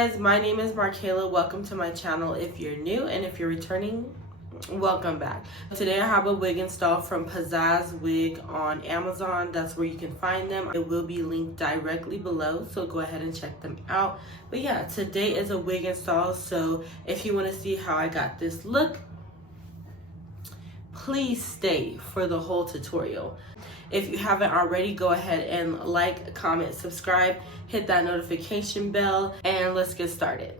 guys, my name is Markayylaab. Welcome to my channel if you're new, and if you're returning, welcome back. Today I have a wig install from Pizzaz wig on Amazon. That's where you can find them. It will be linked directly below, so go ahead and check them out. But yeah, today is a wig install, so if you want to see how I got this look, please stay for the whole tutorial. If you haven't already, go ahead and like, comment, subscribe, hit that notification bell, and let's get started.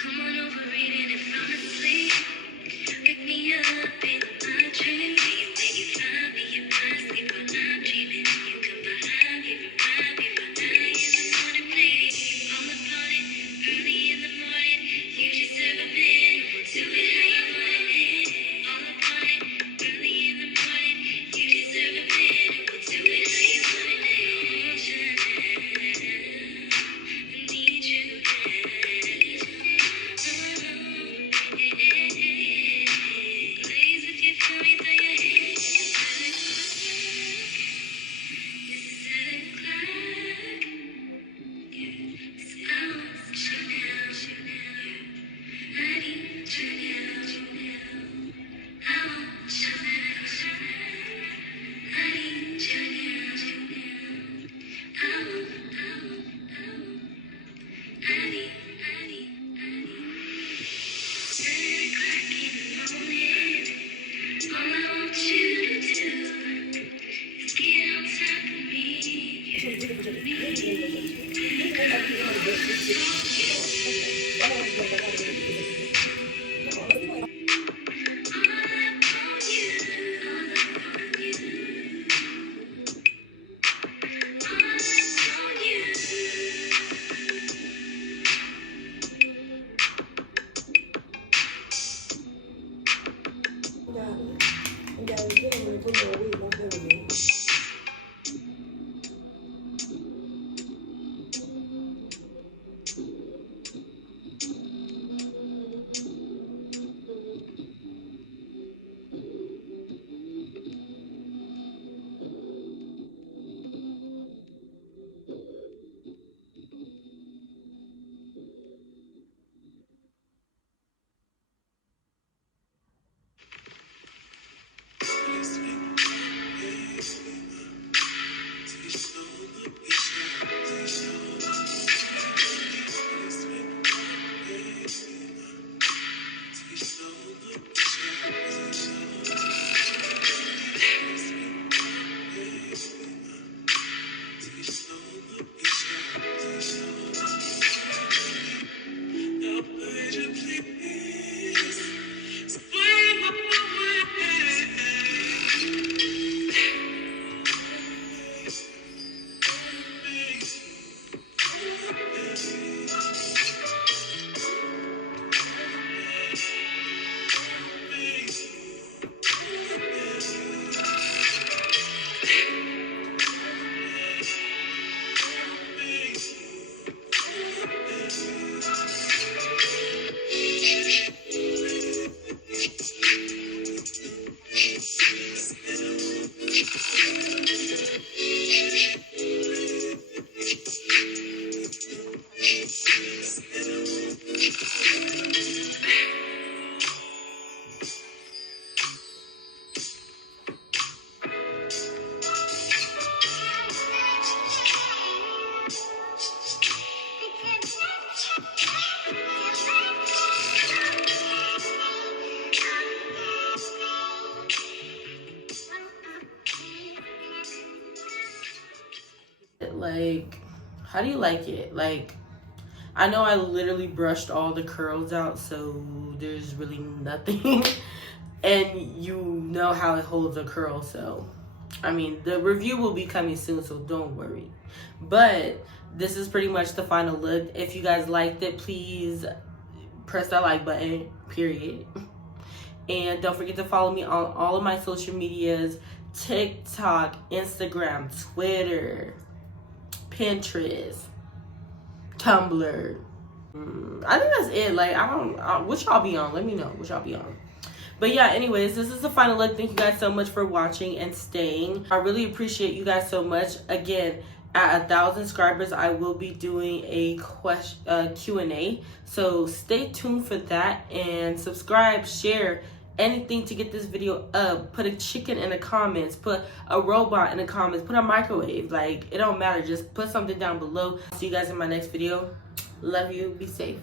Come on over, reading if I'm asleep. Pick me up in my dream. When you find me in my sleep while I'm dreaming. You come behind me, remind me by 9 in the morning, please. All upon it, early in the morning. You deserve a man who will do it how you want it. All upon it, early in the morning. You deserve a man who will do it how you want it. I need you. Glaze with you for me, throw your hands. 7 o'clock. I want you now. I need you now. I want you now. I need you now. I need. 7 o'clock in the morning. All I want you to do is get on top of Like, how do you like it? Like, I know I literally brushed all the curls out, so there's really nothing. And you know how it holds a curl, so I mean, the review will be coming soon, so don't worry. But this is pretty much the final look. If you guys liked it, please press that like button, period. And don't forget to follow me on all of my social medias: TikTok, Instagram, Twitter, Pinterest, Tumblr. I think that's it. Like, I don't, which y'all be on? Let me know which y'all be on. But yeah, anyways, this is the final look. Thank you guys so much for watching and staying. I really appreciate you guys so much. Again, at 1,000 subscribers, I will be doing a Q&A. So stay tuned for that, and subscribe, share, anything to get this video up. Put a chicken in the comments, put a robot in the comments, put a microwave. Like, it don't matter, just put something down below. See you guys in my next video. Love you, be safe.